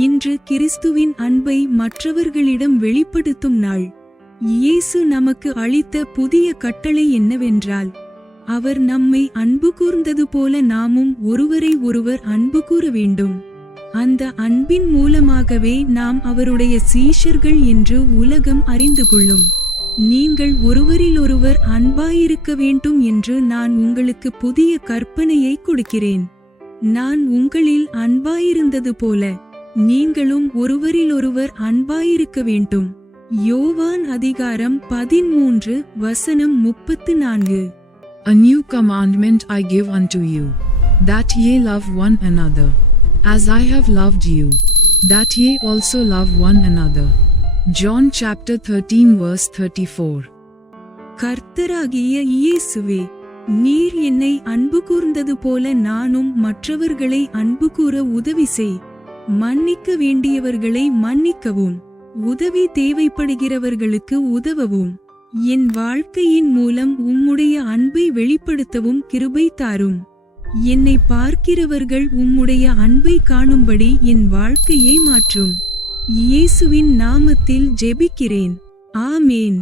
இன்று கிறிஸ்துவின் அன்பை மற்றவர்களிடம் வெளிப்படுத்தும் நாள். இயேசு நமக்கு அளித்த புதிய கட்டளை என்னவென்றால், அவர் நம்மை அன்பு கூர்ந்தது போல நாமும் ஒருவரை ஒருவர் அன்பு கூற வேண்டும். அந்த அன்பின் மூலமாகவே நாம் அவருடைய சீஷர்கள் என்று உலகம் அறிந்து கொள்ளும். நீங்கள் ஒருவரிலொருவர் அன்பாயிருக்க வேண்டும் என்று நான் உங்களுக்கு புதிய கற்பனையை கொடுக்கிறேன். நான் உங்களில் அன்பாயிருந்தது போல நீங்களும் ஒருவரிலொருவர் அன்பாயிருக்க வேண்டும். யோவான் அதிகாரம் 13 வசனம் 34. A new commandment I give unto you, that ye love one another, as I have loved you, that ye also love one another. John chapter 13 verse 34. கர்த்தராகிய இயேசுவே, நீர் என்னை அன்பு கூர்ந்தது போல நானும் மற்றவர்களை அன்பு கூற உதவி செய். மன்னிக்க வேண்டியவர்களை மன்னிக்கவும், உதவி தேவைப்படுகிறவர்களுக்கு உதவவும், என் வாழ்க்கையின் மூலம் உம்முடைய அன்பை வெளிப்படுத்தவும் கிருபை தாரும். என்னை பார்க்கிறவர்கள் உம்முடைய அன்பை காணும்படி என் வாழ்க்கையை மாற்றும். இயேசுவின் நாமத்தில் ஜெபிக்கிறேன். ஆமேன்.